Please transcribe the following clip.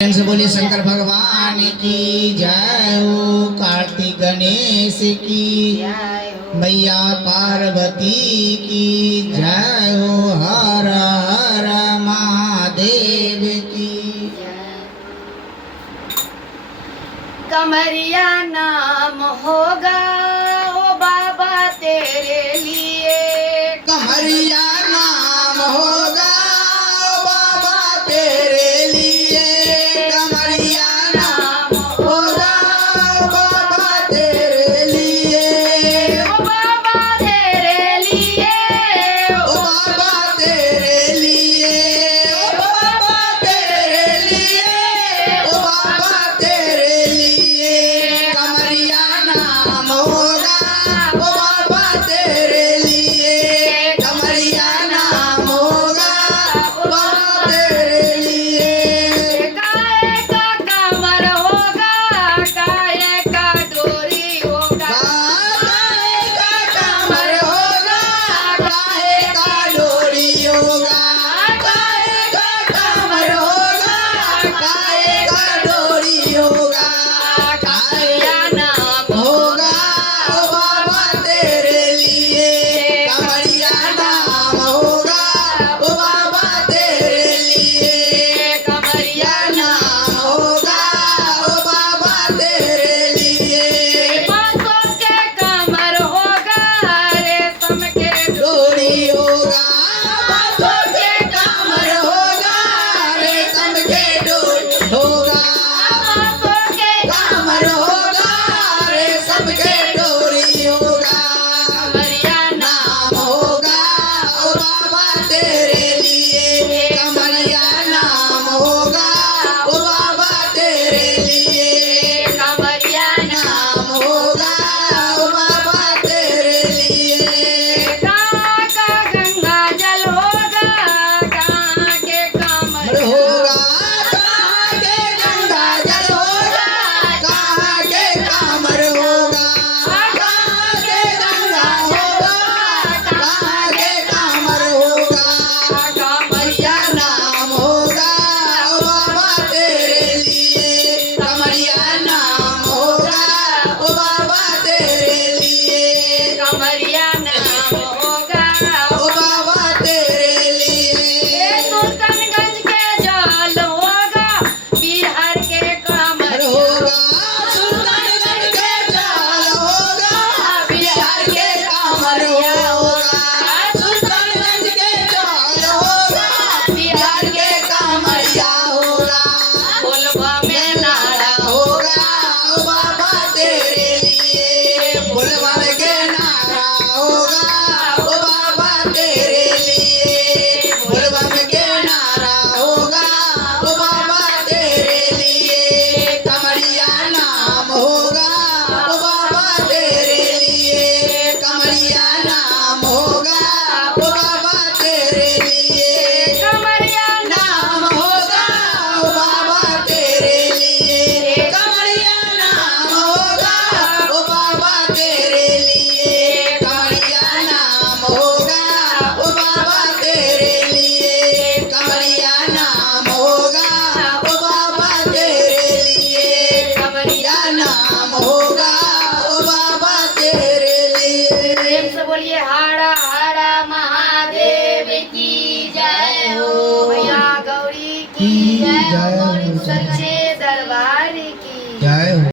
से बोलिए शंकर भगवान की जय हो, कार्तिक गणेश की मैया पार्वती की जय हो, हर हर महादेव की। कमरिया नाम होगा ओ बाबा तेरे लिए, कमरिया नाम होगा ओ बाबा तेरे लिए, कमरिया नाम होगा ओ बाबा तेरे लिए, ओ बाबा तेरे लिए, ओ बाबा तेरे लिए, ओ बाबा तेरे लिए, ओ बाबा तेरे लिए, कमरिया नाम होगा ओ बाबा तेरे लिए, कमरिया नाम होगा ओ बाबा तेरे लिए। काहे का कमर होगा, काहे का डोरी होगा, काहे का कमर होगा, काहे का डोरी होगा, काहे का कमर होगा, काहे का डोरी होगा, कमरिया नाम होगा ओ बाबा तेरे लिए, कमरिया नाम होगा ओ बाबा तेरे लिए, कमरिया नाम होगा ओ बाबा तेरे लिए, बांसों के कमर होगा, रेशम के डोरी होगा, बांसों के कमर होगा, रेशम के डोरी होगा, बांसों के कमर होगा, रेशम के डोरी होगा, कमरिया नाम होगा ओ बाबा तेरे लिए, कमरिया नाम होगा ओ बाबा तेरे लिए, कमरिया नाम होगा ओ बाबा तेरे लिए। कहाँ का गंगा जल होगा, कहाँ के कमर होगा कहाँ के गंगा जल होगा, कहाँ के कामर होगा, कहाँ के गंगा होगा, कहाँ के कामर होगा, कमरिया नाम होगा ओ बाबा तेरे लिए, कमरिया नाम होगा ओ बाबा तेरे लिए, कमरिया नाम होगा ओ बाबा तेरे लिए। सुल्तानगंज के जल होगा, बिहार के कमर होगा सुल्तानगंज के जाल होगा, बिहार के कामर होगा, सुल्तानगंज के जाल होगा, बिहार के कामरिया होगा, बोलबा में नारा होगा ओ बाबा तेरे लिए, बुलवा के नारा होगा ओ बाबा तेरे लिए, बुलवा के नारा होगा ओ बाबा तेरे लिए, कमरिया नाम होगा ओ बाबा तेरे लिए, कमरिया नाम होगा ओ बाबा तेरे लिए, कमरिया नाम होगा ओ बाबा तेरे लिए, कमरिया नाम होगा ओ बाबा तेरे लिए, कमरिया नाम होगा ओ बाबा तेरे लिए, कमरिया नाम होगा ओ बाबा तेरे लिए, कमरिया नाम होगा ओ बाबा तेरे लिए। प्रेम से बोलिए हरा हरा महादेव की जय हो, भैया गौरी की जय हो, गौरी सच्चे दरबार की जय हो।